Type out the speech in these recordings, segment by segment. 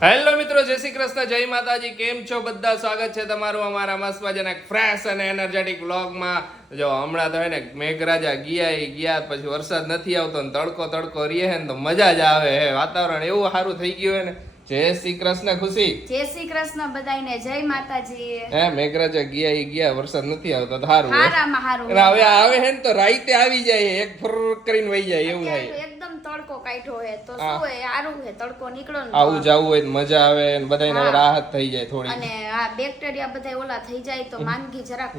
Hello મિત્રો, જય શ્રી કૃષ્ણ, જય માતાજી. કેમ છો બધા? સ્વાગત છે તમારું અમારા મસ્ત મજાના ફ્રેશ અને એનર્જેટિક વ્લોગમાં. જો હમણાં તો હે ને મેઘરાજા ગયા પછી વરસાદ નથી આવતો ને તડકો રીએ હે ને તો મજા જ આવે હે. વાતાવરણ એવું સારું થઈ ગયું હે ને. જય શ્રી કૃષ્ણ. ખુશી, જય શ્રી કૃષ્ણ બધાને, જય માતાજી. હે મેઘરાજા ગયા વરસાદ નથી આવતો તો સારું હારામાં હારું. હવે આવે હે ને તો રાઈતે આવી જાય, એક ફર કરીને વહી જાય એવું થાય. એકદમ તડકો કાઢ્યો હે તો શું હે, સારું હે તડકો નીકળો ને આવું જાવું હોય તો મજા આવે ને બધાને રાહત થઈ જાય થોડી. અને આ બેક્ટેરિયા બધા ઓલા થઈ જાય તો માંદગી જરાક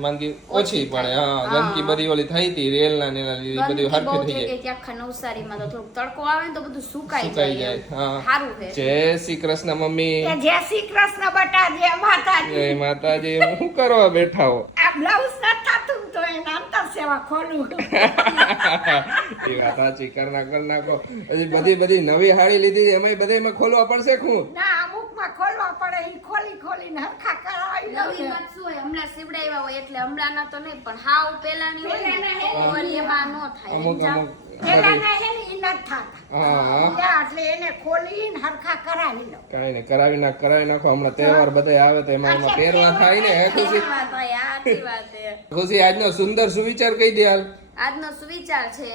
ઓછી પડે. હા, ગંદકી બધી ઓલી થઈ હતી રેલ ના ને એના લીધે બધી હરખી થઈ જાય. કે આખા નવસારીમાં તો થોડું તડકો આવે ને તો બધું સુકાઈ જાય. હા, સારું હે. જય શ્રી કૃષ્ણ મમ્મી. જય શ્રી કૃષ્ણ બટા, જય માતાજી. જય માતાજી. શું કરવા બેઠા હો? આ બ્લાઉઝ ન થાતું તો એના અંતર સેવા ખોલું. એ વાત સાચી. કર નાખો. હજી બધી નવી હાડી લીધી એમાં બધામાં ખોલવા પડશે. શું ના, અમુકમાં ખોલવા પડે, ઈ ખોલીને હરખા કરાવી દઉં નવી ને. વાત શું હોય, હમણાં સીવડાવ્યા હોય એટલે હમણાંના તો નહીં, પણ હાવ પેલાની હોય ને ઓલી એમાં નો થાય. અમુક પેલાના હે ને ઈ ન થાતા. હા, ત્યાં એટલે એને ખોલીને હરખા કરાવી દઉં. કઈ ને કરાવી નાખો. હમણાં તહેવાર બધા આવે તો એમાં પહેરવા થાય ને. હે ખુશી? સાચી વાત છે. ખુશી, આજનો સુંદર સુવિચાર કહી દે હાલ. આજનો સુવિચાર છે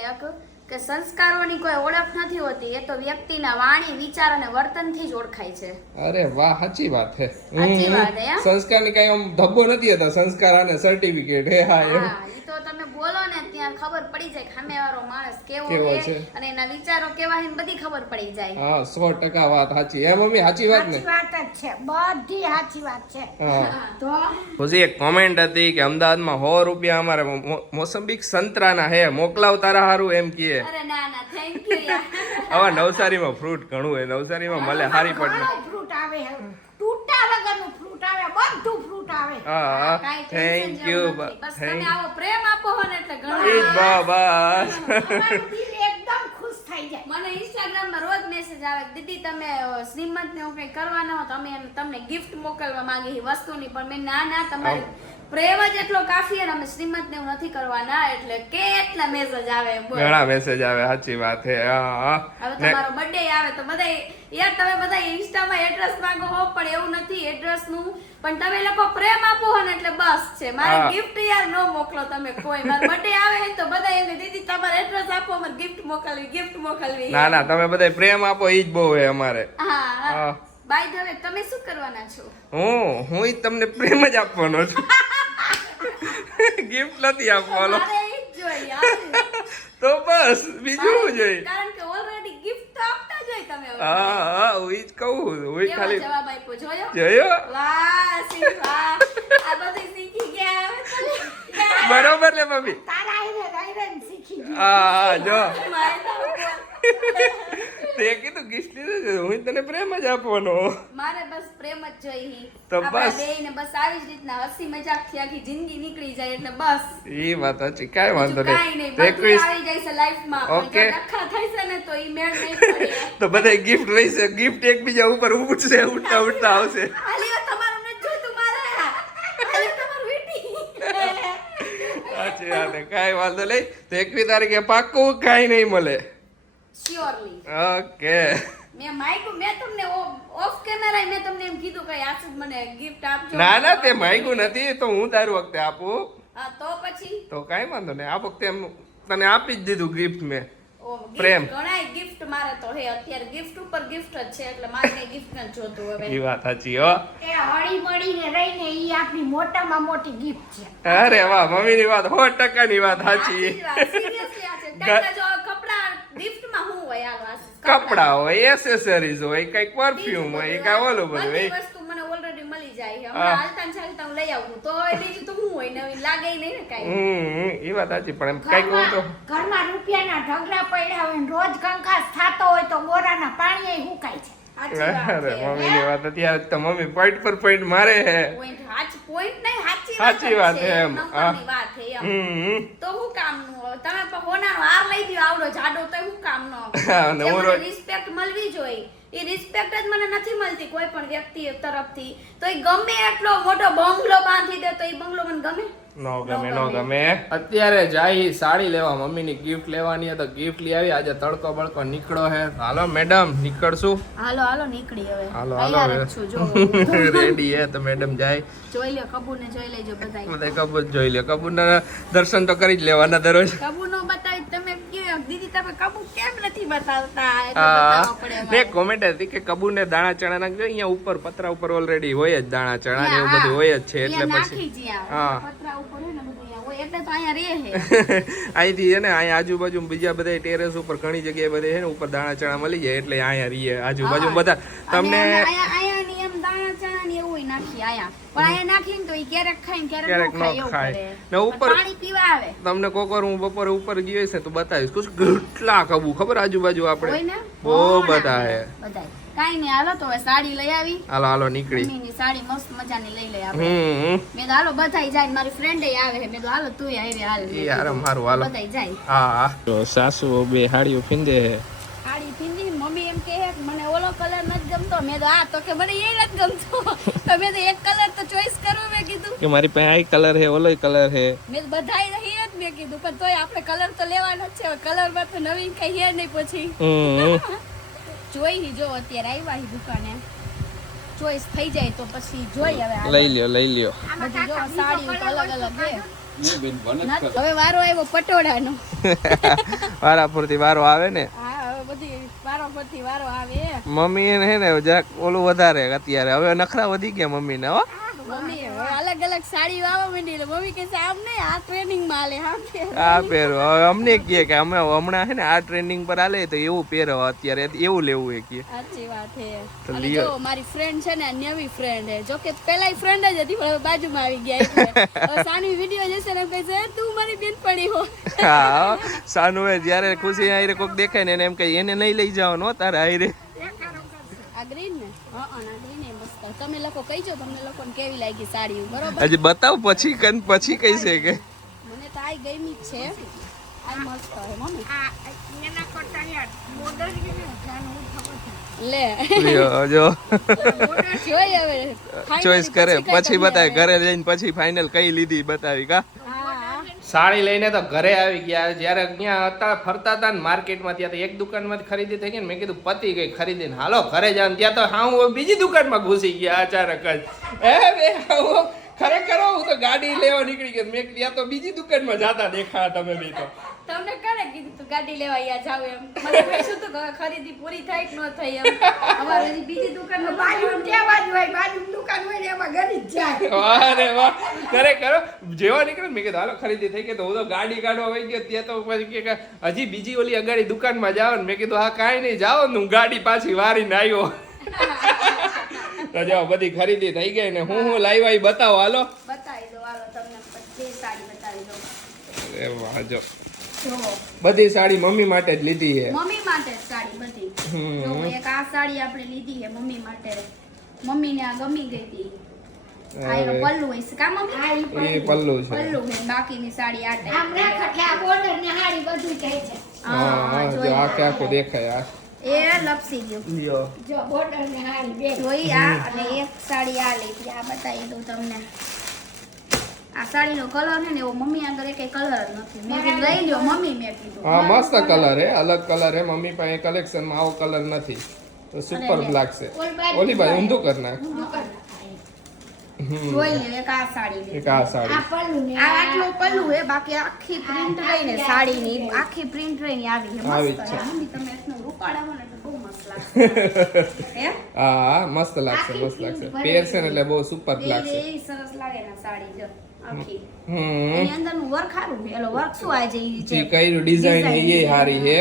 કે સંસ્કારોની કોઈ ઓળખ નથી હોતી, એ તો વ્યક્તિના વાણી, વિચાર અને વર્તનથી જ ઓળખાય છે. અરે વાહ, સાચી વાત છે. સાચી વાત હે. સંસ્કારની કઈ આમ ધબ્બો નથી હતા. સંસ્કાર અને સર્ટિફિકેટ હે. હા, એમ. હા, ઈ તો તમે બોલો ને ત્યાં ખબર પડી જાય કે સામેવાળો માણસ કેવો કેવો છે છે અને એના વિચારો કેવા છે ને બધી ખબર પડી જાય. હા, 100% વાત સાચી. એ મમ્મી સાચી વાત ને? સાચી વાત જ છે, બધી સાચી વાત છે. હા. તો પછી એક કોમેન્ટ હતી કે અમદાવાદમાં 100 રૂપિયા અમારે મોસંબી સંતરાના હે, મોકલાવ તારા હારું એમ કહે. અરે ના ના, થેન્ક યુ યાર. હવે નવસારીમાં ફ્રૂટ ઘણું હોય. નવસારીમાં મળે હારી પડ. ઘણું ફ્રૂટ આવે, તૂટા વગરનું ફ્રૂટ આવે, બધું ફ્રૂટ આવે. હા, કાંઈ થેન્ક ટેન્શન યુ. જેવું નથી. બસ તમે આવો પ્રેમ આપો હો ને એટલે ઘણું. ઈ જ બસ. અમારું દિલ એકદમ ખુશ થઈ જાય. મને ઇન્સ્ટાગ્રામમાં રોજ મેસેજ આવે કે દીદી તમે શ્રીમંત ને એવું કંઈ કરવાના હો તો અમે તમને ગિફ્ટ મોકલવા માંગી વસ્તુની, પણ મેં ના તમારી પ્રેમ જ એટલો કાફી અને અમે શ્રીમંત ને એવું નથી કરવાના, એટલે કેટલા મેસેજ આવે. ઘણા મેસેજ આવે. સાચી વાત છે. હા. હવે તમારો બર્થડે આવે તો બધા યાર તમે બધા ઇન્સ્ટામાં એડ્રેસ માંગો હો, પણ એવું નથી એડ્રેસ નું, પણ તમે લોકો પ્રેમ આપો હો ને એટલે બસ છે. મારે ગિફ્ટ યાર નો મોકલો તમે કોઈ. મારો બર્થડે આવે ને તો બધા એમ કે દીદી તમારે એડ્રેસ આપો, અમારે ગિફ્ટ મોકલવી. ના તમે બધા પ્રેમ આપો, ઈ જ બહુ હે અમારે. હા. બાય ધ વે, તમે શું કરવાના છો? હું ઈ તમને પ્રેમ જ આપવાનો છું. ગિફ્ટ નથી આપવાનો. મારે ઈ જ જોઈએ યાર. તો બસ બીજું શું જોઈએ? કારણ કે ઓલરેડી ગિફ્ટ તો આપતા જ હોય તમે. હા, હું ઈ જ કહું. હું કેવો ખાલી જવાબ આપ્યો જોયો? જોયો. વાહ શિવ વાહ, આ બધું શીખી ગયા હવે. બરોબર ને મમ્મી? તારા આયરન શીખી ગયું. હા, જો મારે તે કીધું ગિફ્ટ લીધું છે, હું તને પ્રેમ જ આપવાનો. બસ પ્રેમ જ જોઈએ. તો આપણા બસ. બેયને બસ આવી જ રીતના હસી મજાક થી આખી જિંદગી નીકળી જાય એટલે બસ. ઈ વાત સાચી. કાંઈ વાંધો બીજું કાંઈ નહીં, નહીં. બધું આવી જાય છે લાઈફમાં. પણ Okay. જો ડખા થઈશે ને તો ઈ મેળ નહીં પડે. તો બધા ગિફ્ટ લઈશે. ગિફ્ટ એકબીજા ઉપર ઉઠશે, ઉઠતા આવશે. હાલી તમારું નથી જોઈતું મારે. હાલી તમારું વીટી. સાચી વાત છે. કાંઈ વાંધો નહીં. તો 21 તારીખે પાક્કું કાંઈ નહીં મળે. શ્યોરલી. ઓકે. મેં તમને ઓફ કેમેરા મેં તમને એમ કીધું કે આશીષ મને ગિફ્ટ આપજો. ના તે માંગ્યું નથી, તો હું દર વખતે આપું. હા તો પછી તો કાંઈ વાંધો નહીં. આ વખતે એમ તને આપી જ દીધું ગિફ્ટ મેં. gift પ્રેમ. ઘણાય ગિફ્ટ મારે તો હે અત્યારે ગિફ્ટ ઉપર ગિફ્ટ જ છે, એટલે મારે કઈ ગિફ્ટ નથી જોતું હવે. ઈ વાત સાચી હો. એ હળી મળીને રહીને ઈ આપણી મોટામાં મોટી ગિફ્ટ છે. અરે વાહ, મમ્મીની વાત 100% ની વાત સાચી. સિરિયસલી આ છે. કારણ કે જો કપડા ગિફ્ટ માં શું હોય હાલો આશીષ? કપડા હોય, એસેસરીઝ હોય, કઈક પરફ્યુમ હોય, કઈ ઓલું બધું બધી હોય. વસ્તુ મને ઓલરેડી મળી જાય છે. હમણાં હાલતા ને ચાલતા હું લઈ આવું તો બીજું તો શું હોય નવીન લાગે નહીં ને કાંઈ. ઈ વાત સાચી. પણ એમ કઈક હોય તો ઘરમાં રૂપિયાના ઢગલા પડ્યા હોય ને રોજ કંકાસ થતો હોય તો બોરાના પાણી હુકાય છે. સાચી વાત અરે છે. મમ્મીની વાત અત્યારે તો મમ્મી પોઈન્ટ પર પોઈન્ટ મારે હે. પોઈન્ટ નહીં, સાચી સાચી વાત છે. એમ. નંબરની વાત છે એમ. તો હું કામનું હોય? તમે પણ હોનાનો હાર લઈ દ્યો આવડો જાડો તો હું કામનો? હા, ને હું રોજ રિસ્પેક્ટ મળવી જોઈએ એ રિસ્પેક્ટ જ મને નથી મળતી કોઈ પણ વ્યક્તિ તરફથી. તો એ ગમે એટલો મોટો બંગલો બાંધી દે તો એ બંગલો મને ગમે? નો ગમે. અત્યારે જાય સાડી લેવા, મમ્મીની ગિફ્ટ લેવાની હતી તો ગિફ્ટ લઈ આવી. આજે તડકો બળકો નીકળો હે. હાલો મેડમ નીકળશું. હાલો નીકળી હવે. હાલો તૈયાર જ છું જો. રેડી હે તો મેડમ જાય. જોઈ લ્યો કબૂરને જોઈ લેજો બધાય. બધા કબૂર જોઈ લે. કબૂરના દર્શન તો કરી જ લેવાના દરરોજ. કબૂર નો બતાવી તમે કયો દીદી તમે કબૂર કેમ નથી બતાવતા? એ તો બતાવવા પડે ને અમારે. કોમેન્ટ હતી કે કબૂરને દાણા ચણા નાખજો. અહીંયા ઉપર પતરા ઉપર ઓલરેડી હોય જ દાણા ચણા ને એવું બધું હોય જ છે એટલે અહીંયા પછી નાખી જ્યાં. હા. પતરા ઉપર હે ને બધું અહીંયા હોય એટલે તો અહીંયા રહે હે. અહીંથી છે ને અહીંયા આજુબાજુ બીજા બધા ટેરેસ ઉપર ઘણી જગ્યાએ બધે છે ને ઉપર દાણા ચણા મળી જાય એટલે અહીંયા રહીએ આજુબાજુ બધા તમને આયાની એમ દાણા ચણા ને એવું નાખી આયા પણ આયા નાખીને તો ઈ ક્યારેક ખાય ને ક્યારેક ક્યારેક ન ન ખાય ખાય. એવું ને કરે. ઉપર પાણી પીવા આવે તમને કોકવાર હું બપોરે ઉપર ગયો છે તો બતાવીશ કુછ કેટલા કબૂ ખબર આજુબાજુ હોય આપણે ને બહુ બધા હે. બધાય કાઈ નહીં હાલો તો હવે સાડી લઈ આવી હાલો નીકળી. મમ્મીની સાડી મસ્ત મજાની લઈ લે આપણે. મેં તો હાલો બધાય જાય ને મારી ફ્રેન્ડ આવે મેં તો હાલો તું આવી હાલ એ યાર મારું હાલો. બધાય જાય. હા તો સાસુ બે હાડીઓ પીંદે સાડી પીંધી મમ્મી એમ કહે કે મને ઓલો કલર નથી ગમતો. મેં તો આ તો કે મને એ નથી ગમતો. તો મેં તો એક કલર તો ચોઈસ કરવો મેં કીધું. કે મારી પાસે આ કલર હે ઓલો કલર હે. મેં બધાય રહી જ મેં કીધું પણ તોય આપણે કલર તો લેવાનો જ છે. કલર માં તો નવીન કઈ હે નહીં પછી જોઈ જો અત્યારે આવ્યા હી દુકાને ચોઈસ થઈ જાય તો પછી જોઈ હવે લઈ લ્યો. બધી જો સાડી તો અલગ અલગ છે. હવે વારો આવ્યો પટોળાનો. વારા પૂરતી વારો આવે ને. હા હવે બધી વારો પરથી વારો આવે. મમ્મી એને હે ને જરાક ઓલું વધારે અત્યારે હવે નખરા વધી ગયા મમ્મી ને. હો મમ્મી હવે અલગ અલગ સાડી વાવવા માંડી એટલે મમ્મી કહે છે આમ નહીં આ ટ્રેનિંગ માં આલે આમ પહેર. આ પહેરો હવે અમને કહે કે અમે હમણાં હે ને આ ટ્રેનિંગ પર આલે તો એવું પહેરો અત્યારે એવું લેવું એ કહે. સાચી વાત છે. તો અને લ્યો. જો મારી ફ્રેન્ડ છે ને નવી ફ્રેન્ડ છે જો કે પેલા ફ્રેન્ડ જ હતી પણ હવે બાજુમાં આવી ગયા એટલે હવે સાની વિડિયો જશે ને કહે છે તું મારી બેનપણી હો. હા સાનું હે જ્યારે ખુશી આયરે કોક દેખાય ને એને એમ કહે એને નહીં લઈ જવાનો તારે આયરે. આ ગ્રીન ને હા આ ગ્રીન એ મસ્ત. તમે લોકો કહીજો તમને લોકોને કેવી લાગી સાડી બરોબર. હજી બતાવ પછી કઈ છે કે મને તો આ ગમી જ છે. આ મસ્ત છે મમ્મી. એના કરતા યાર મોડલ કે ને જાનું ખબર છે. લે લ્યો જો જોઈ હવે ચોઈસ કરે પછી બતાવે ઘરે જઈને પછી ફાઇનલ કઈ લીધી બતાવી કા. સાડી લઈને તો ઘરે આવી ગયા. જ્યારે અહીંયા હતા ફરતા હતા ને માર્કેટમાં ત્યાં તો એક દુકાનમાંથી ખરીદી થઈ ગઈ ને મેં કીધું પતી ગઈ ખરીદી ને હાલો ઘરે જાવ ત્યાં તો હા હું બીજી દુકાનમાં ઘૂસી ગયા અચાનક જ. ખરેખર હું તો ગાડી લેવા નીકળી ગયો. મેં ત્યાં તો બીજી દુકાનમાં જાતા દેખા તમે બી તો. તમને કોને કીધું તું ગાડી લેવા અહીંયા જાવ એમ? મને પૂછ્યું તું કે હવે ખરીદી પૂરી થાય કે ન થઈ એમ. અમારે હજી બીજી દુકાનમાં બાજુ ટેવાજ હોય બાજુ દુકાન હોય ને એમાં ગરી જ જાય. વારે વાહ ખરેખર જેવા નીકળે મેં કીધું હાલો ખરીદી થઈ ગઈ તો હું તો ગાડી કાઢવા વહી ગયો ત્યાં તો પછી કે હજી બીજી ઓલી અગાડી દુકાનમાં જાવ ને મેં કીધું હા કાંઈ નહીં જાઓ ને હું ગાડી પાછી વારીને આવ્યો. તો જો બધી ખરીદી થઈ ગઈ ને હું લાવ્યા એ બતાવો હાલો. બતાવી દો હાલો તમને બધી સાડી બતાવી દો. અરે વાહ જો જો બધી સાડી મમ્મી માટે જ લીધી છે. મમ્મી માટે જ સાડી બધી. જો એક આ સાડી આપણે લીધી છે મમ્મી માટે. મમ્મીને આ ગમી ગઈ હતી. આ એનો પલ્લુ હોય છે કા મમ્મી? એ પલ્લુ છે. પલ્લુ છે બાકીની સાડી આ ટાઈપ. આમ રાખ એટલે આ બોર્ડર ને હાડી બધું જાય છે. હા જો આખે આખું દેખાય આ. એ લપસી ગયું. લ્યો જો બોર્ડર ને હાડી બે જોઈ આ અને એક સાડી આ લીધી. આ બતાવી દઉં તમને. આ સાડીનો કલર છે ને એવો મમ્મી આગળ એકેય કલર જ નથી. મેં કીધું લઈ લ્યો મમ્મી મેં કીધું. હા મસ્ત કલર હે અલગ કલર હે મમ્મી પાસે કલેક્શનમાં આવો કલર નથી તો સુપર લાગશે. ઓલી ભાઈ ઊંધું કર નાખ. જોઈ લ્યો એક આ સાડી લીધી. એક આ સાડી આ પલ્લુ ને આ આટલું પલ્લું હે બાકી આખી પ્રિન્ટ રહીને સાડીની આખી પ્રિન્ટ રહીને આવી છે આવી મસ્ત જ છે. છે. મમ્મી તમે એટલું રૂપાળા હો ને તો બહુ મસ્ત લાગશે. હે હા મસ્ત લાગશે પહેરશે ને એટલે બહુ સુપર લાગશે. એ સરસ લાગે ને સાડી જો આખી. હમ એની અંદરનું વર્ક સારું છે. એલો વર્ક શું આ જે ઈ જે છે કઈ ડિઝાઇન એ હારી હે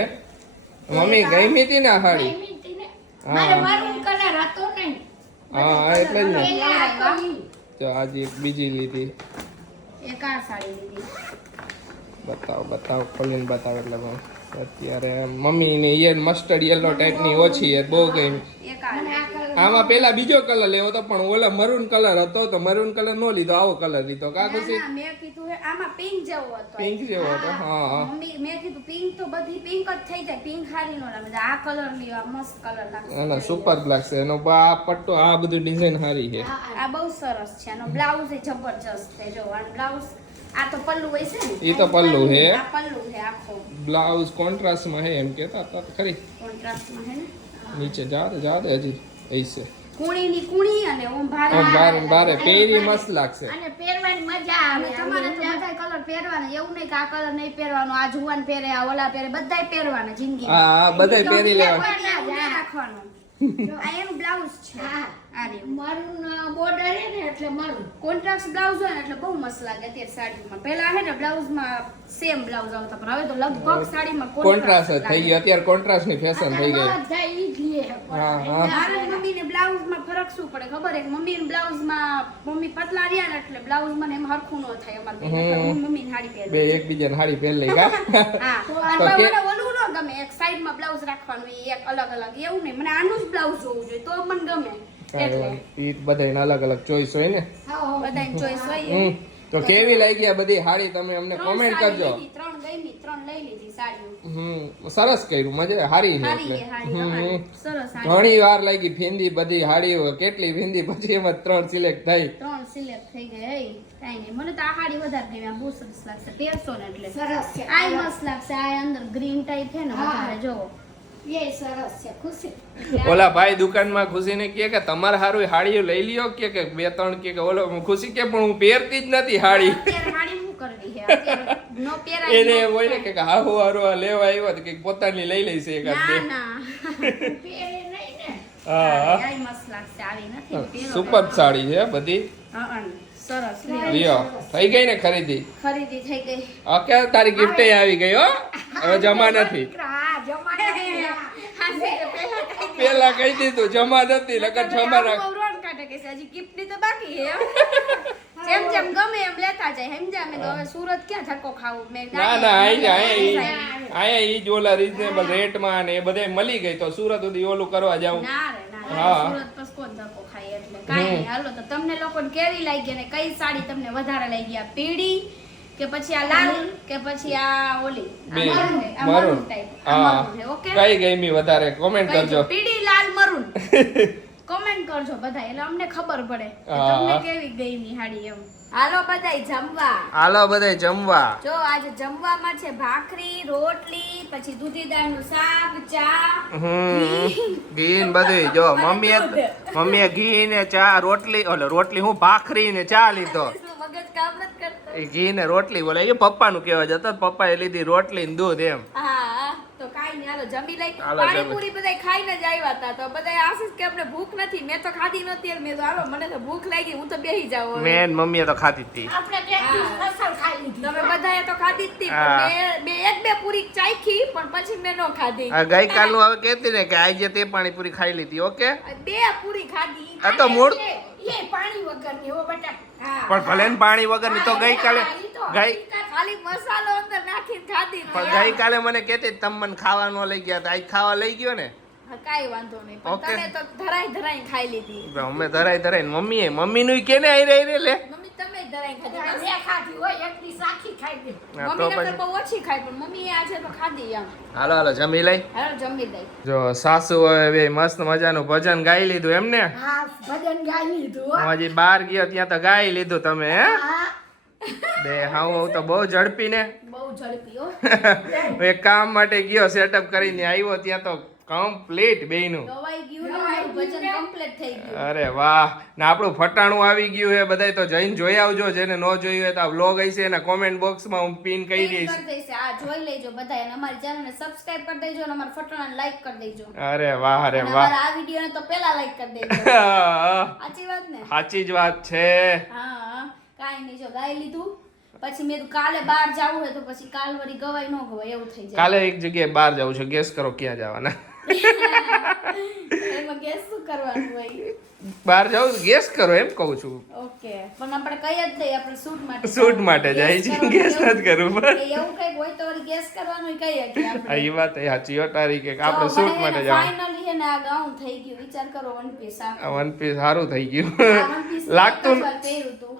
મમ્મી ગઈ હતી ને આ હાડી. મારે મારું કલર હતો નહીં. હા એટલે જ ને પેલા હતો નહીં. જો આજે એક બીજી લીધી. એક આ સાડી લીધી. બતાવો ખોલીને બતાવો એટલે બહુ અત્યારે મમ્મી ને યે મસ્ટર્ડ યલો ટાઈપની ઓછી છે, બહુ ગઈ. એક આ લીધો. આમાં પેલા બીજો કલર લેવો હતો પણ ઓલા મરૂન કલર હતો તો મરૂન કલર નો લીધો, આવો કલર લીધો. કા ખુશી? ના, મેં કીધું હે, આમાં પિંક જેવો હતો. પિંક જેવો હતો. હા હા. મમ્મી મેં કીધું પિંક તો બધી પિંક જ થઈ જાય, પિંક હારી નો લાગે. આ કલર લ્યો, આ મસ્ત કલર લાગશે. ના સુપર લાગશે એનો આ પટ્ટો, આ બધું ડિઝાઇન સારી છે. આ બહુ સરસ છે. આનો બ્લાઉઝ એ જબરજસ્ત છે. જો આ બ્લાઉઝ, આ તો પલ્લુ હોય છે ને, ઈ તો પલ્લુ હે. આ પલ્લુ છે આખો. બ્લાઉઝ કોન્ટ્રાસ્ટમાં હે એમ કેતા હતા તો ખરી. કોન્ટ્રાસ્ટમાં હે ને. નીચે જા દે હજી ऐसे કુણીની કુણી અને ઓમ ભારે આમ બારે બારે પહેરી મસ્ત લાગશે. અને પહેરવાની મજા આવે. તમારે તો બધાય કલર પહેરવાના, એવું નહીં કે આ કલર નહીં પહેરવાનો, આ જુવાન પહેરે, આ ઓલા પહેરે, બધાય પહેરવાના જિંદગી. હા બધાય પહેરી લેવા. રાખવાનું. આ એનું બ્લાઉઝ છે. હા. આ રહ્યું. મરૂન બોર્ડર હે ને એટલે મરૂન. કોન્ટ્રાસ્ટ બ્લાઉઝ હોય ને એટલે બહુ મસ્ત લાગે અત્યારે સાડીમાં. પહેલા હે ને બ્લાઉઝમાં સેમ બ્લાઉઝ આવતા, પણ હવે તો લગભગ સાડીમાં કોન્ટ્રાસ્ટ જ થઈ ગયો. અત્યારે કોન્ટ્રાસ્ટ ની ફેશન થઈ ગઈ. બધા ઈ જ લે. હા હા. મારા મમ્મીને બ્લાઉઝમાં ફરક શું પડે ખબર હે? મમ્મીને બ્લાઉઝમાં મમ્મી પતલા રહ્યા ને એટલે બ્લાઉઝમાં ને એમ હરખું ન થાય અમાર બેને. મમ્મીને સાડી પહેરે. બે એકબીજાને હાડી પહેરી લઈ કા. હા. તો અને કે- મને ઓલું ન ગમે, એક સાઈડમાં બ્લાઉઝ રાખવાનું, ઈ એક અલગ અલગ એવું નહીં. મને આનું જ બ્લાઉઝ હોવું જોઈએ તો મને ગમે. એટલે ઈ બધાને અલગ અલગ ચોઈસ હોય ને. બધાની ચોઈસ હોય. તો કેવી લાગી આ બધી હાડી તમે અમને કોમેન્ટ કરજો. ત્રણ ગમી, ત્રણ લઈ લીધી સાડીઓ. સરસ કર્યું, મજા હારી છે સારી એટલે. છે હાડી અમારી. સરસ હાડી. ઘણી વાર લાગી ફિંદી બધી હાડીઓ, કેટલી ફિંદી પછી એમાં 3 સિલેક્ટ થઈ. ત્રણ સિલેક્ટ થઈ ગયા. એ કાઈ નહીં, મને તો આ હાડી વધારે ગમી. આ બહુ સરસ લાગશે પહેરશો ને એટલે. સરસ છે. આ મસ્ત લાગશે. આ અંદર ગ્રીન ટાઈપ છે ને, વધારે જોવો. એ સરસ છે. ખુશી. ઓલા ભાઈ દુકાનમાં ખુશીને કહે કે તમારે હારું હાડીઓ લઈ લ્યો કે બે ત્રણ કે ઓલો ખુશી કે પણ હું પહેરતી જ નથી હાડી. અત્યારે હાડી શું કરવી છે? અત્યારે નો પહેરાય. એને એમ હોય ને કે હાહુ હારું આ લેવા આવ્યો તો કે પોતાની લઈ લઈશ એકાદ બે. ના પહેરે નહીં ને. હા આ મસ્ત લાગશે. આવી નથી ને, પહેરો સુપર સાડી છે બધી. હા, સરસ. લ્યો. લ્યો થઈ ગઈ ને ખરીદી. ખરીદી થઈ ગઈ. ઓકે તારી ગિફ્ટ આવી ગઈ હો, હવે જમા નથી. હા, જમાના. પેલા કહી દીધું જમા નથી, નકર જમા રાખ. રોન કાઢે કે છે, હજી gift ની તો બાકી છે એમ. જેમ જેમ ગમે એમ લેતા જાય. સમજ્યા? મેં કીધું હવે સુરત ક્યાં ધક્કો ખાવું? મેં ના ના અહીંયા ઈ જ ઓલા રીઝનેબલ રેટમાં ને એ બધે મળી ગઈ તો સુરત સુધી ઓલું કરવા જાવ. ના રે ના. હા. સુરત પછી કોણ ધક્કો ખાય? એટલે કાઈ નહીં. હાલો તો તમને લોકોને કેવી લાગી અને કઈ સાડી તમને વધારે લાગી? આ પીળી કે પછી આ લાલ કે પછી આ ઓલી બે આ મરૂન. Maroon type. આ હા મરૂન છે. ઓકે, કઈ ગમી વધારે કોમેન્ટ કઈ કરજો. જો, પીળી લાલ મરૂન કોમેન્ટ કરજો બધા, એટલે અમને ખબર પડે કે હા. તમને કેવી ગઈ હાડી એમ. હાલો બધાય જમવા. હાલો બધાય જમવા. જો આજે જમવામાં છે ભાખરી, રોટલી, પછી દૂધી દાળનું શાક, ચા, ઘી ને બધું જો મમ્મીએ ઘી ને ચા રોટલી રોટલી હું ભાખરી ને ચા લીધો. મગજ કામ નથી કરતો. એ ઘી ને રોટલી બોલે એ પપ્પાનું કહેવા જતો, પપ્પાએ લીધી રોટલી ને દૂધ એમ. હા તો કાઈ નહીં, હાલો જમી લઈ. હાલો જમી. પાણીપુરી બધાય ખાઈને જ આવ્યા હતા તો બધાય આશીષ કે અમને ભૂખ નથી. મેં તો ખાધી નહોતી એટલે મેં તો હાલો મને તો ભૂખ લાગી, હું તો બેહી જાઉં હવે. મેન મમ્મીએ તો ખાધી હતી. આપણે કેટલી ફસલ ખાઈ લીધી. તમે બધાએ તો ખાધી જ હતી, હા. પણ મેં એક બે પૂરી ચાખી પણ પછી મેં ન ખાધી. આ ગઈકાલનું હવે કહેતી ને કે આજે તે પાણીપુરી ખાઈ લીધી. ઓકે બે પૂરી ખાધી. આ તો મૂળ એ પાણી વગરની હો બેટા. હા. પણ ભલે ને પાણી વગરની તો ગઈકાલે ગઈ ખાલી મસાલો અંદર નાખીને ખાધી. પણ ગઈકાલે મને કહેતી તમે મને ખાવા ન લઈ ગયા, તો આજ ખાવા લઈ ગયો ને. હા, કાંઈ વાંધો નહીં, પણ ઓકે. તમે તો ધરાઈ ખાઈ લીધી. અમે ધરાઈ મમ્મીનું કેને આઈ રહી લે. મમ્મી તમે જ ધરાઈ ખાધી. મેં ખાધી હોય એકલી સાખી ખાઈ દે. હા, તો મમ્મી પછી બહુ ઓછી ખાય પણ મમ્મી આજે તો ખાધી એમ. હાલો જમી લઈ. હાલો જમી લઈ. જો સાસુ હવે મસ્ત મજાનું ભજન ગાઈ લીધું એમને. હા, ભજન ગાઈ લીધું હો. હું હજી બહાર ગયો ત્યાં તો ગાઈ લીધું તમે હે. હા. બે હાઉ તો બહુ ઝડપી ને. બહુ ઝડપી હો. એક કામ માટે ગયો સેટઅપ કરીને આવ્યો ત્યાં તો કમ્પ્લીટ બેયનું. ગવાઈ ગયું ને મારું ભજન કમ્પ્લીટ થઈ ગયું. અરે વાહ ને આપણું ફટાણું આવી ગયું હે. બધાય તો જઈને જોઈ આવજો, જેને ન જોયું હોય તો આ વ્લોગ હશે એના કોમેન્ટ બોક્સમાં હું પિન કરી Pin દઈશ. કરી દઈશ. આ જોઈ લેજો બધા અને અમારી ચેનલને સબસ્ક્રાઇબ કરી દેજો અને અમારા ફટાણાને લાઈક કરી દેજો. અરે વાહ અરે અને વાહ. અમારા આ વિડીયોને તો પહેલા લાઈક કરી દેજો. સાચી વાત ને? સાચી જ વાત છે. હા, કાંઈ નહીં, જો ગાઈ લીધું પછી મેં કીધું કાલે બહાર જાવું હોય તો પછી કાલ વળી ગવાય ન ગવાય એવું થઈ જાય. કાલે એક જગ્યાએ બહાર જવું છે, ગેસ કરો ક્યાં જવાના. એમાં ગેસ શું કરવાનું હોય? બહાર જાવ ગેસ કરો એમ કહું છું. ઓકે, પણ આપણે કઈ જ નહીં, આપણે શૂટ માટે શૂટ માટે જાય છે, ગેસ નથી કરવું કે એવું કઈક હોય તો વળી ગેસ કરવાનું કહીએ કે આ એ વાત સાચી તારીખે આપણે શૂટ માટે જવાનું. ફાઇનલી છે ને આ ગાઉન થઈ ગયું. વિચાર કરો, વન પીસ વન પીસ સારું થઈ ગયું. વન પીસ લાગતું પહેર્યું હતું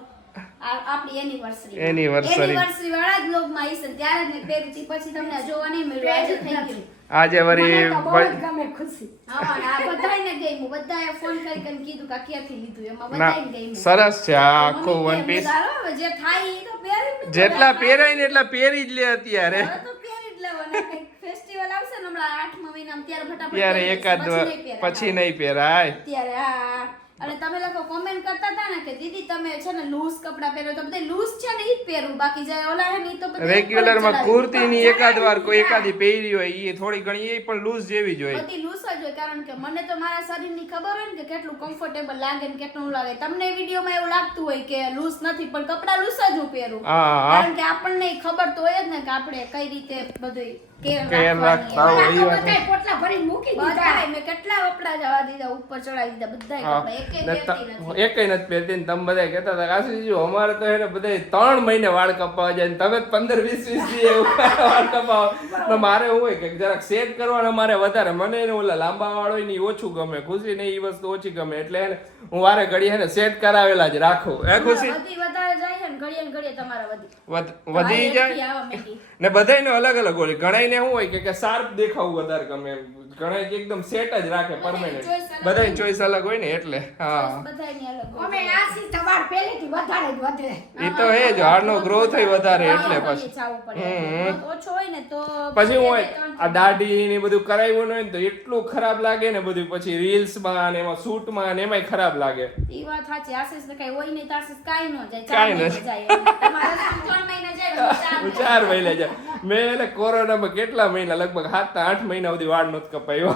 આપણી એનિવર્સરી Anniversary. વાળા જ લોગમાં હશે ત્યારે જ મેં પહેરી હતી. પછી તમને જોવા નહીં મળ્યું. આજે થઈ ગયું. આજે વળી મને તો બહુ જ ગમે ખુશી. હા, અને આ બધાયને ગમ્યું. બધાએ ફોન કરીને કીધું કે આ ક્યાંથી લીધું. એમાં ના બધાયને ગમ્યું. સરસ છે આ મમ્મી આખું કે વન પીસ. ચાલો હવે જે થાય ઈ તો પહેરી જ લેવાનું. જેટલા પહેરાય ને એટલા પહેરી જ લે અત્યારે. હવે તો પહેરી જ લેવાના. કંઈક ફેસ્ટિવલ આવશે ને હમણાં 8મા મહિનામાં ત્યારે ફટાફટ ત્યારે પહેરી એકાદ લઈશું. પછી નહીં પહેરાય. પછી નહીં પહેરાય. અત્યારે આ અને તમે લોકો કોમેન્ટ કરતા હતા ને કે દીદી તમે છે ને લૂઝ કપડા પહેરો તો બધા લૂઝ છે ને ઈ જ પહેરું. બાકી જે ઓલા હે ને ઈ તો બધા રેગ્યુલર માં ચલાવી. કુર્તી ની એકાદ વાર કોઈ એકાદી પહેરી હોય એ થોડી ઘણી એ પણ લૂઝ જેવી જ હોય. બધી લૂઝ જ હોય. કારણ કે મને તો મારા શરીરની ખબર હોય ને કે કેટલું કમ્ફર્ટેબલ લાગે ને કેટલું લાગે. તમને વિડીયોમાં એવું લાગતું હોય કે લૂઝ નથી, પણ કપડા લૂઝ જ હું પહેરું. હા કારણ કે આપણને ઈ ખબર તો હોય જ ને કે આપણે કઈ રીતે બધું કેર કેર રાખતા રાખવાની. હોય. આ ઈ તો વાત બધાય પોટલા ભરીને મૂકી દીધા. બધાય મેં કેટલા કપડા જવા દીધા, ઉપર ચડાવી દીધા બધાય કપડા. એકેય પહેરતી નથી. એકેય નથી પહેરતી ને તમે બધા કહેતા હતા આશીષજી અમારે તો એને બધા 3 મહિને વાળ કપાવા જાય ને તમે 15-20 દી એવું વાળ કપાવો. તો મારે એવું હોય કે જરાક સેટ કરવાના મારે વધારે. મને એને ઓલા લાંબા વાળ હોય ને ઈ ઓછું ગમે. ખુશી ને ઈ વસ્તુ ઓછી ગમે એટલે એને હું વારે ઘડી એને સેટ કરાવેલા જ રાખું. એ ખુશી બધી વધારે જાય છે ને ઘડીએ ને ઘડીએ તમારા વધી જાય આવા માંડી. ને બધાયને અલગ અલગ હોય. ઘણાયને શું હોય કે શાર્પ દેખાવું વધારે ગમે એમ. ઘણાય કે એકદમ સેટ જ રાખે પરમેનન્ટ. બધાની ચોઈસ અલગ હોય ને એટલે હા બધાયની અલગ હોય. અમે આશી સવાર પહેલેથી વધારે જ વધે. એ તો હે જ હાડનો ગ્રોથ વધારે એટલે હા, પછી જાવું પડે. ઓછો હોય ને તો પછી હું હોય આ દાઢી ને બધું કરાવ્યું હોય ને તો એટલું ખરાબ લાગે ને બધું. પછી રીલ્સ માં ને એમાં શૂટ માં ને એમાંય ખરાબ લાગે. ઈ વાત સાચી. આશીષ ને કઈ હોય નહીં તો આશીષ કાંઈ ન જાય. કાંઈ 4 ન મહિને જાય. તમારે 3 મહિને જાય હું 4 મહિના જાય. મેં એને કોરોનામાં કેટલા મહિના લગભગ 7-8 મહિના સુધી વાળ નહોતો કપાયો.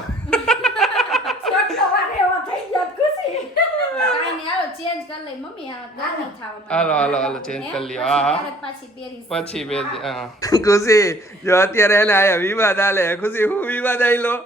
છોટલો વાર એવો થઈ ગયો ખુશી. કાંઈ નહીં, હાલો ચેન્જ કરી લઈ મમ્મી. આ ગરમી થવા માંડી. હાલો change હે? કરી લ્યો. પછી હા, હા. ક્યારેક પાછી પહેરીશ. પછી બે હા ખુશી જો અત્યારે એને આયા વિવાદ આલે. ખુશી હું વિવાદ આયલો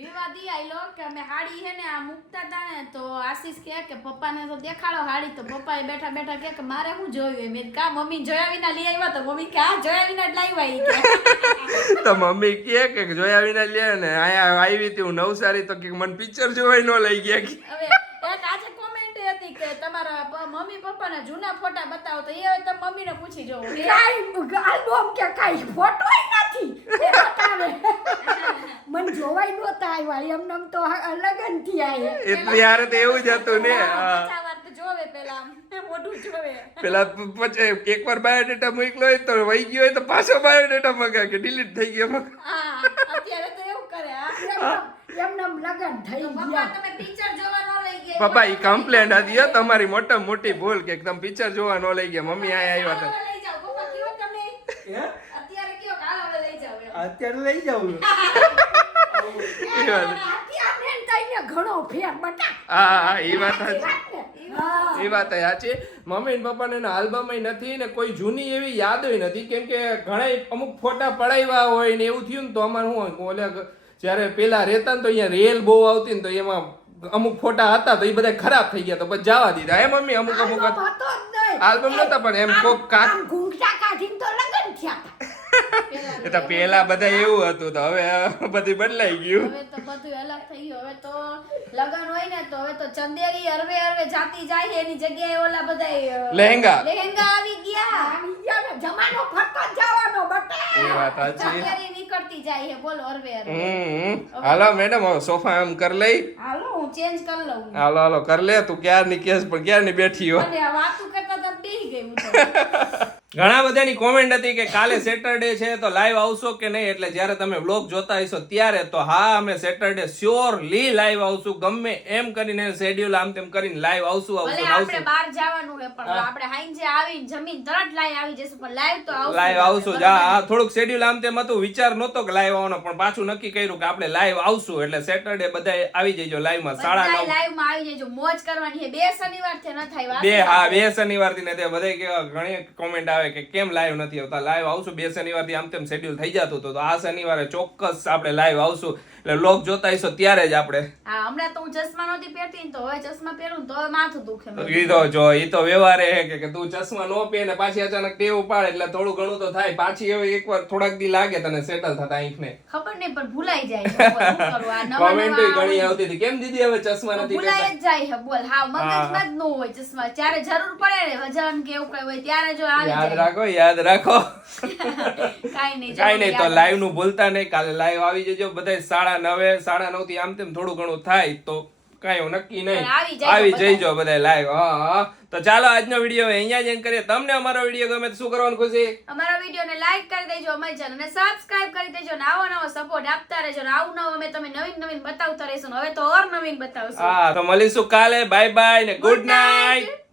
વિવાદી આયલો કે અમે હાડી હે ને આ મૂકતા તા ને તો આશીષ કે પપ્પાને તો દેખાડો હાડી. તો પપ્પાએ બેઠા બેઠા કે મારે શું જોયું એમ. મેં કા મમ્મી જોયા વિના લઈ આવ્યા. તો મમ્મી કે આ જોયા વિના જ લાવ્યા ઈ કે. તો મમ્મી કે જોયા વિના લે ને આયા આવી હતી હું નવસારી તો કે મને પિક્ચર જોવાય ન લઈ ગયા કે. હવે એક આજે કોમેન્ટ હતી કે તમારા મમ્મી પપ્પાના જૂના ફોટા બતાવો. તો એ હવે તમે મમ્મીને પૂછી જોવો. કાંઈ આલ્બમ કે કાંઈ ફોટોય નથી. એ બતાવે. મને જોવાય નહોતા આવ્યા. એમને આમ તો લગનથી આયા. એટલે યાર તો એવું જ હતું ને. હા. પચાસ વાર તો જોવે પેલા આમ મોઢું જોવે. પેલા પછી એકવાર બાયોડેટા મોકલો હોય તો વહી ગયો હોય તો પાછો બાયોડેટા મગા કે ડિલીટ થઈ ગયો મગા. હા, અત્યારે તો એવું કરે. એમને આમ લગન થઈ પપ્પા ગયા. તમે પિક્ચર જોવા ન લઈ ગયા. પપ્પા ઈ કમ્પ્લેન્ટ હતી હો તમારી મોટા મોટી ભૂલ કે તમે પિક્ચર જોવા ન લઈ ગયા. મમ્મી આયા આવ્યા હતા. લઈ જાઓ. પપ્પા કયો તમે અત્યારે કયો કાલ હવે લઈ જાઓ એમ. અત્યારે લઈ જાઉં એ વાત. અત્યારે તઈને ઘણો ફેર બટા. હા એ વાત સાચી. હા. એ વાત સાચી. મમ્મી ને પપ્પાને આલ્બમ નથી ને કોઈ જૂની એવી યાદોય નથી. કેમ કે ઘણા અમુક ફોટા પડાવ્યા હોય ને એવું થયું ને તો અમારે શું હોય ઓલે જ્યારે પેલા રહેતા ને તો અહીંયા રેલ બહુ આવતી ને તો એમાં અમુક ફોટા હતા તો એ બધા ખરાબ થઈ ગયા તો પછી જવા દીધા. હે મમ્મી અમુક આલ્બમ હતો જ નહીં. આલ્બમ નતા પણ એમ કોક કાક આમ ઘૂંઘટા કાઢીને તો લગન થયા હતા. એ તો પેલા બધા એવું હતું તો હવે બધું બદલાઈ ગયું. હવે તો બધું અલગ થઈ ગયું. હવે તો લગન હોય ને તો હવે તો ચંદેરી હરવે હરવે જાતી જાય એની જગ્યાએ ઓલા બધા લહેંગા આવી ગયા. આવી ગયા ને જમાનો ફરતો જ જવાનો બટા. એ વાત સાચી. ચંદેરી નીકળતી જાય છે બોલો હરવે હરવે. હાલો મેડમ હવે સોફા એમ કર લઈ. હાલો હું ચેન્જ કરી લઉં. હાલો કર લે. તું ક્યારની કેસ પણ ક્યારની બેઠી હો. અને આ વાતું કરતા તો બેહી ગઈ હું તો. ઘણા બધાની કોમેન્ટ હતી કે કાલે સેટરડે છે તો લાઈવ આવશો કે નહીં. એટલે જ્યારે તમે વ્લોગ જોતા હશો ત્યારે તો હા અમે સેટરડે શ્યોરલી લાઈવ આવશું. ગમે એમ કરીને શેડ્યુલ આમ તેમ કરીને લાઈવ આવશું. ભલે આપણે બહાર જવાનું છે પણ આપણે હાઈજે આવીને જમીન તરત લાઈવ આવી જશું પણ લાઈવ તો આવશું. લાઈવ આવશું. હા થોડુંક શેડ્યુલ આમ તેમ હતું. વિચાર નહોતો કે લાઈવ આવવાનો પણ પાછું નક્કી કર્યું કે આપણે લાઈવ આવશું. એટલે સેટરડે બધા આવી જજો લાઈવ માં 9:30 લાઈવ માં આવી જજો. મોજ કરવાની છે. 2 શનિવાર થી ન થાય વાત. બે શનિવાર થી નથી બધા કેવા ઘણી કોમેન્ટ આવે આવે કે કેમ લાઈવ નથી આવતા. લાઈવ આવશું 2 શનિવારથી આમ તેમ શેડ્યુલ થઈ જતું હતું, તો આ શનિવારે ચોક્કસ આપણે લાઈવ આવશું. એટલે લોક જોતા હશો ત્યારે જ આપણે. હા, હમણાં તો હું ચશ્મા નહોતી પહેરતી ને, તો હવે ચશ્મા પહેરું ને તો હવે માથું દુખે મને. ઈ તો જો ઈ તો વ્યવહારે હે કે તું ચશ્મા નો પહેરે પાછી અચાનક ટેવ પાડે એટલે થોડું ઘણું તો થાય. પાછી હવે એકવાર થોડાક દી લાગે તને સેટલ થતા આંખને. ખબર નહીં પણ ભૂલાઈ જાય છે. બોલ, શું કરું? આ નવા કોમેન્ટ નવા ઘણી આવતી હતી કેમ દીદી હવે ચશ્મા નથી ભૂલાઈ પહેરતા. જ જાય છે. બોલ, હા, મગજમાં જ ન હોય ચશ્મા. જ્યારે જરૂર પડે ને વજન કે એવું કઈ હોય ત્યારે જો આવી યાદ જાય. રાખો, યાદ રાખો. કાઈ નહીં, કાઈ નહીં, તો યાદ લાઈવ નું ભૂલતા નહીં. કાલે લાઈવ આવી જજો બધા 9:30 થી આમ તેમ થોડું ઘણું થાય તો કાંઈ એવું નક્કી નહીં. પણ આવી જઈજો બધા લાઈવ. હા. તો ચાલો આજનો વિડીયો અહીંયા જ એન્ડ કરીએ. તમને અમારો વિડીયો ગમે તો શું કરવાનું ખુશી? અમારા વિડીયોને લાઈક કરી દેજો, અમારી ચેનલને સબસ્ક્રાઇબ કરી દેજો, ને આવો નવો સપોર્ટ આપતા રહેજો, ને આવું નવું અમે તમે નવીન બતાવતા રહેશું. હવે તો ઓર નવીન બતાવશું. હા, તો મળીશું કાલે. બાય બાય ને ગુડ નાઇટ.